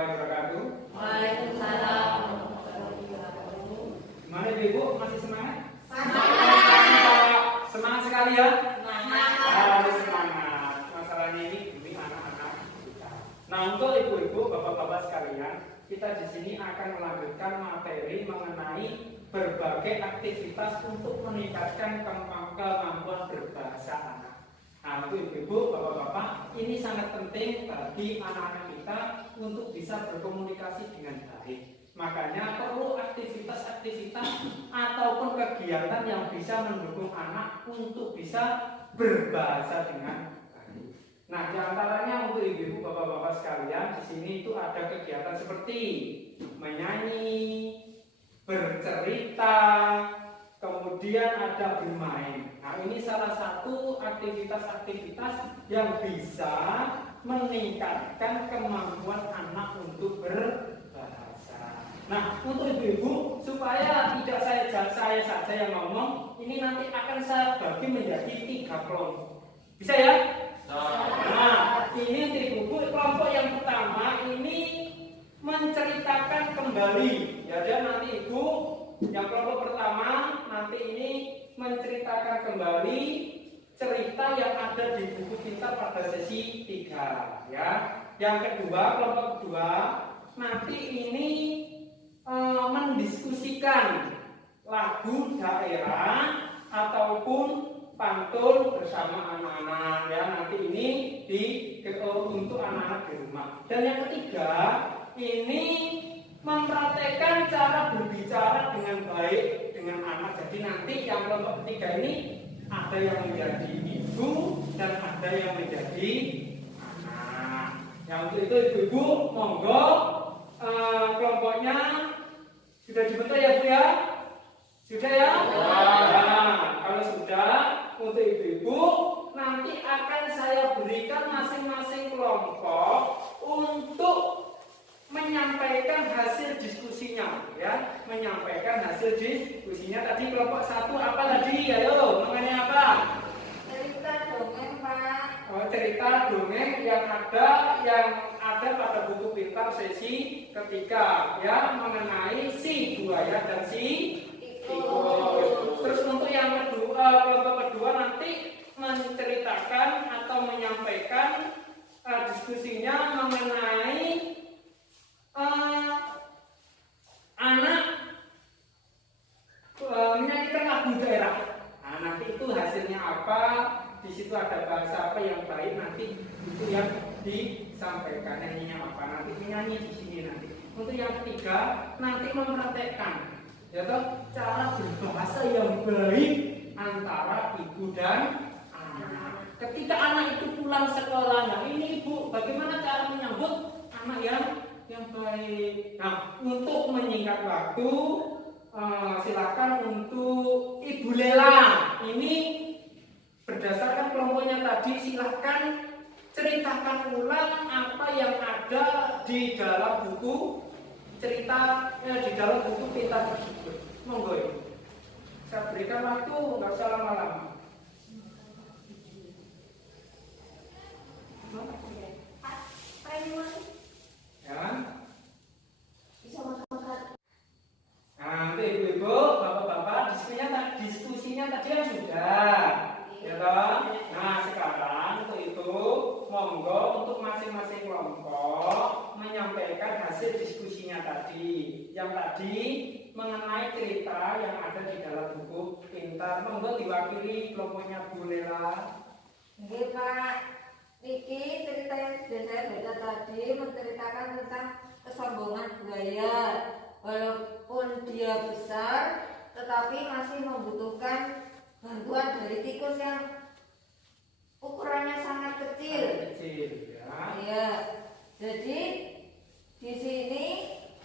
warahmatullahi wabarakatuh. Waalaikumsalam warahmatullahi wabarakatuh. Gimana Ibu? Masih semangat? Semangat. Semangat sekali ya? Semangat. Harus semangat. Masalahnya ini demi anak-anak kita. Nah, untuk ibu-ibu, bapak-bapak sekalian, kita di sini akan melanjutkan materi mengenai berbagai aktivitas untuk meningkatkan kemampuan berbahasa anak. Nah, untuk ibu-ibu, bapak-bapak, ini sangat penting bagi anak-anak kita untuk bisa berkomunikasi dengan baik. Makanya perlu aktivitas-aktivitas ataupun kegiatan yang bisa mendukung anak untuk bisa berbahasa dengan baik. Nah, diantaranya untuk ibu-ibu, bapak-bapak sekalian, di sini itu ada kegiatan seperti menyanyi, bercerita, kemudian ada bermain. Nah, ini salah satu aktivitas-aktivitas yang bisa meningkatkan kemampuan anak untuk berbahasa. Nah, untuk ibu-ibu, supaya tidak saya saja yang ngomong, ini nanti akan saya bagi menjadi 3 kelompok. Bisa ya? Nah, ini ibu-ibu, kelompok yang pertama ini menceritakan kembali. Ya, dan nanti ibu yang kelompok pertama nanti ini menceritakan kembali cerita yang ada di buku kita pada sesi 3 ya. Yang kedua, kelompok kedua nanti ini mendiskusikan lagu daerah ataupun pantun bersama anak-anak ya. Nanti ini untuk anak-anak di rumah. Dan yang ketiga ini mempraktekkan cara berbicara dengan baik dengan anak. Jadi nanti yang kelompok ketiga ini ada yang menjadi ibu dan ada yang menjadi anak. Yang untuk itu ibu-ibu monggo kelompoknya sudah dibentuk ya Bu ya? Sudah ya? Nah, kalau sudah untuk ibu-ibu nanti akan saya berikan masing-masing kelompok untuk menyampaikan hasil diskusinya ya, menyampaikan hasil diskusinya. Tadi kelompok 1 apa tadi? Ayo, mengenai apa? Cerita dongeng, Pak. Oh, cerita dongeng yang ada pada buku pintar sesi ketiga ya, mengenai si buaya dan si tikus. Terus untuk yang kedua, kelompok kedua nanti menceritakan atau menyampaikan diskusinya mengenai anak menyanyikan lagu daerah. Nah, nanti itu hasilnya apa? Di situ ada bahasa apa yang baik, nanti itu yang disampaikan. Nyanyinya apa? Nanti menyanyi di sini nanti. Untuk yang ketiga nanti mempraktekkan, yaitu cara berbahasa yang baik antara ibu dan anak. Ketika anak itu pulang sekolah, nah ini ibu bagaimana cara menyambut anak yang baik. Nah, untuk menyingkat waktu, silakan untuk Ibu Lela. Ini berdasarkan kelompoknya tadi, silakan ceritakan ulang apa yang ada di dalam buku cerita di dalam buku pintar tersebut. Monggo Ibu. Saya berikan waktu, nggak usah lama-lama. Ya. Nah, untuk ibu-ibu, bapak-bapak, diskusinya tadi yang sudah, ya toh? Nah, sekarang untuk itu, monggo untuk masing-masing kelompok menyampaikan hasil diskusinya tadi. Yang tadi mengenai cerita yang ada di dalam buku pintar. Monggo diwakili kelompoknya Bu Lela. Nggih, Pak. Niki cerita yang sudah saya baca tadi menceritakan tentang kesombongan buaya. Walaupun dia besar, tetapi masih membutuhkan bantuan dari tikus yang ukurannya sangat kecil. Ya. Jadi di sini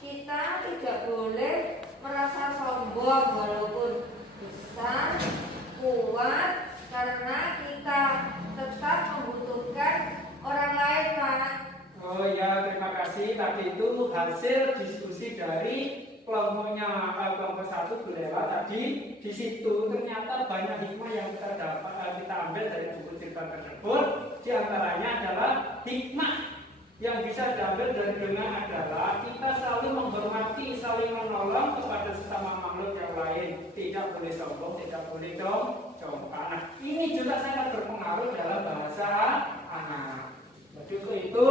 kita tidak boleh merasa sombong walaupun besar, kuat, karena kita tetap membutuhkan orang lain, Pak. Oh ya, terima kasih. Tadi itu hasil diskusi dari kelompok 1 Bu Lela tadi. Di situ ternyata banyak hikmah yang kita ambil dari buku cerita tersebut. Di antaranya adalah hikmah Yang bisa diambil dari dengar adalah kita selalu menghormati, saling menolong kepada sesama makhluk yang lain. Tidak boleh sombong, tidak boleh congkak. Nah, ini juga sangat berpengaruh dalam bahasa anak. Untuk itu,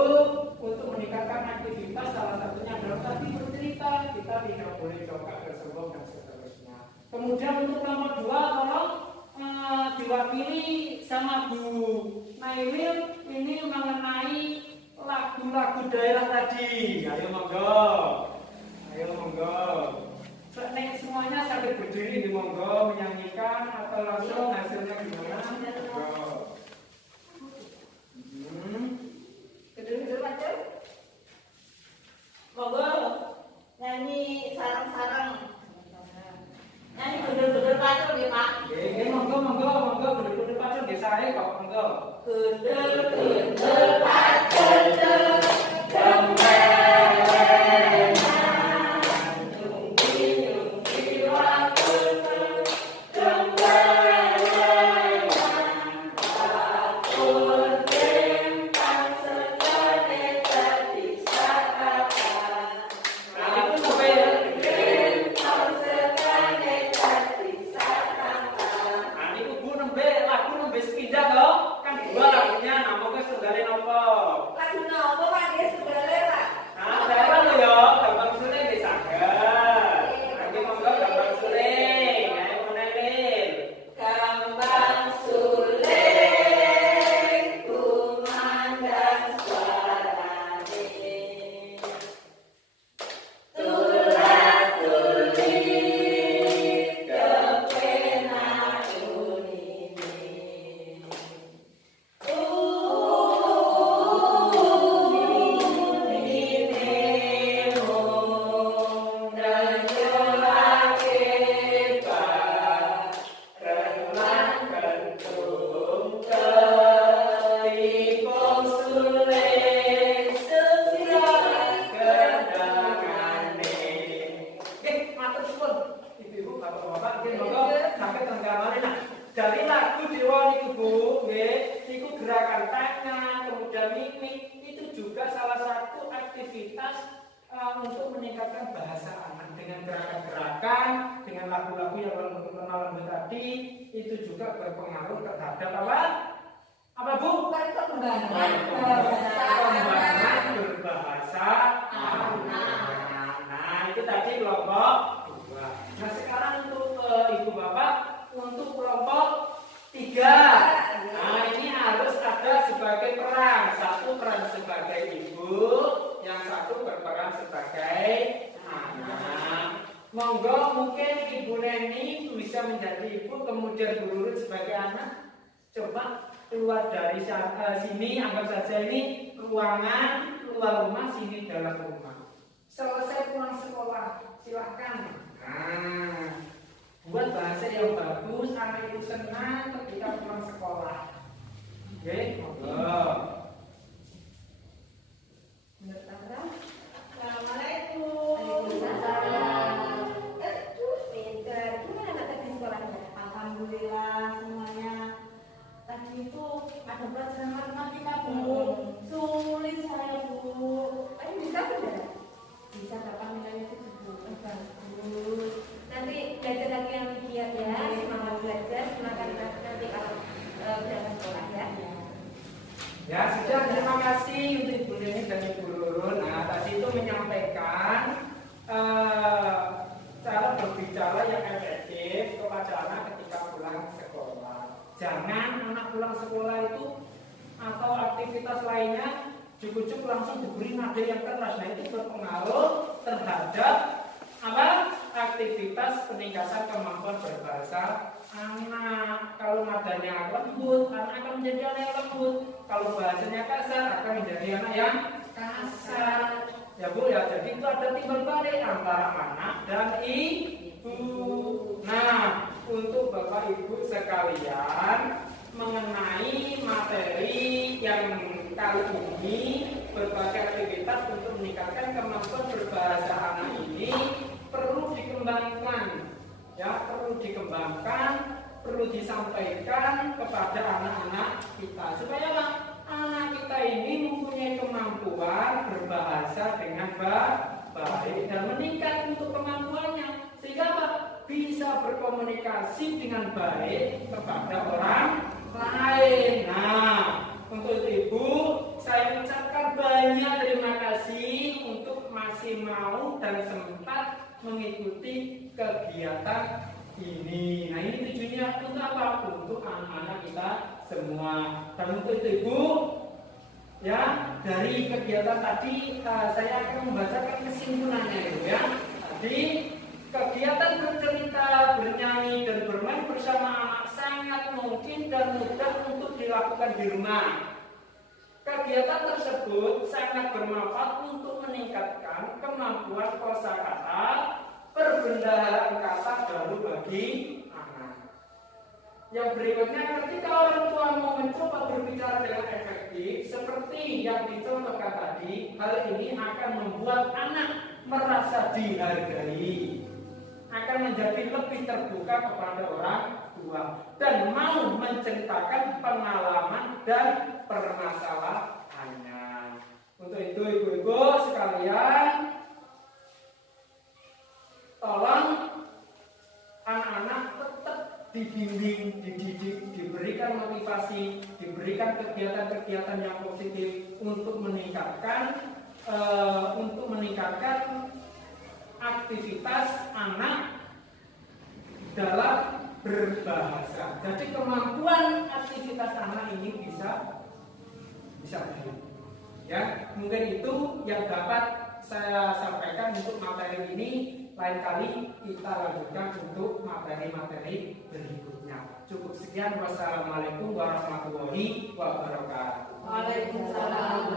untuk meningkatkan aktivitas salah satunya adalah tadi bercerita. Kita tidak boleh congkak, bersombong dan seterusnya. Kemudian untuk nomor 2, tolong diwakili sama Bu Nailil ini mengenai lagu-lagu daerah tadi. Ayo monggo. Ayo monggo. Semuanya sambil berdiri di monggo menyanyikan atau langsung hasilnya gimana? Monggo. Duduk aja. Monggo nyanyi sarang-sarang. Nyanyi bener-bener pacul nggih, Pak. Nggih, monggo bener-bener pacul nggih sae kok monggo. Bener-bener pacul dari lagu Dewa niku Bu, nggih, niku gerakan tangan, kemudian mimik, itu juga salah satu aktivitas untuk meningkatkan bahasa anak dengan gerakan-gerakan, dengan lagu-lagu yang lembut tadi, itu juga berpengaruh terhadap apa? Apa Bu? Perkembangan berbahasa anak. Nah, itu tadi kelompok 2. Nah, sekarang untuk Ibu Bapak, untuk kelompok 3. Nah, ini harus ada sebagai peran. Satu peran sebagai ibu, yang satu berperan sebagai anak. Monggo mungkin Ibu Neni bisa menjadi ibu, kemudian Bu Rurut sebagai anak. Coba keluar dari sini, anggap saja ini ruangan, keluar rumah, sini dalam rumah. Selesai pulang sekolah, silahkan. Nah, buat bahasa yang bagus, anak itu senang ketika pulang sekolah. Oke, monggo. Assalamualaikum. Pinter. Gimana tadi sekolahnya? Alhamdulillah semuanya. Tadi itu ada pelajaran matematika Bu. Sulit saya Bu. Ini bisa tidak? Bisa dapat nilainya 70. Bagus. Nanti belajar lagi yang giat ya. Semangat belajar. Semangat nanti kalau berangkat sekolah ya. Ya, sudah, terima kasih untuk Ibu Neni dan Ibu Rurun. Nah, tadi itu menyampaikan cara berbicara yang efektif kepada anak ketika pulang sekolah. Jangan anak pulang sekolah itu atau aktivitas lainnya cukup langsung diberi nada yang keras. Nah, itu berpengaruh terhadap apa? Aktivitas peningkatan kemampuan berbahasa anak. Kalau nadanya lembut, anak akan menjadi anak yang lembut. Kalau bahasanya kasar, akan menjadi anak yang kasar. Ya Bu ya, jadi itu ada timbal balik antara anak dan ibu. Nah, untuk Bapak Ibu sekalian, mengenai materi yang kali ini, berbagai aktivitas untuk meningkatkan kemampuan berbahasa anak ini perlu dikembangkan, ya, perlu dikembangkan, perlu disampaikan kepada anak-anak kita supaya anak kita ini mempunyai kemampuan kemampuan berbahasa dengan baik dan meningkat untuk kemampuannya sehingga apa? Bisa berkomunikasi dengan baik kepada orang lain. Nah, untuk itu Ibu, saya ucapkan banyak terima kasih untuk masih mau dan sempat mengikuti kegiatan ini. Nah, ini tujuannya untuk apa? Untuk anak-anak kita semua. Dan untuk itu Ibu, ya, dari kegiatan tadi saya akan membacakan kesimpulannya Ibu ya. Tadi kegiatan bercerita, bernyanyi dan bermain bersama anak sangat mungkin dan mudah untuk dilakukan di rumah. Kegiatan tersebut sangat bermanfaat untuk meningkatkan kemampuan kosakata, perbendaharaan kata baru bagi anak. Yang berikutnya, ketika orang tua mau mencoba berbicara dengan efektif, seperti yang dicontohkan tadi, hal ini akan membuat anak merasa dihargai, akan menjadi lebih terbuka kepada orang tua, dan mau menceritakan pengalaman dan permasalahannya. Untuk itu ibu-ibu sekalian, tolong anak-anak tetap dibimbing, dididik, diberikan motivasi, diberikan kegiatan-kegiatan yang positif untuk meningkatkan aktivitas anak dalam berbahasa. Jadi kemampuan aktivitas anak ini bisa baik. Ya, mungkin itu yang dapat saya sampaikan untuk materi ini. Lain kali kita lanjutkan untuk materi-materi berikutnya. Cukup sekian. Wassalamualaikum warahmatullahi wabarakatuh. Waalaikumsalam.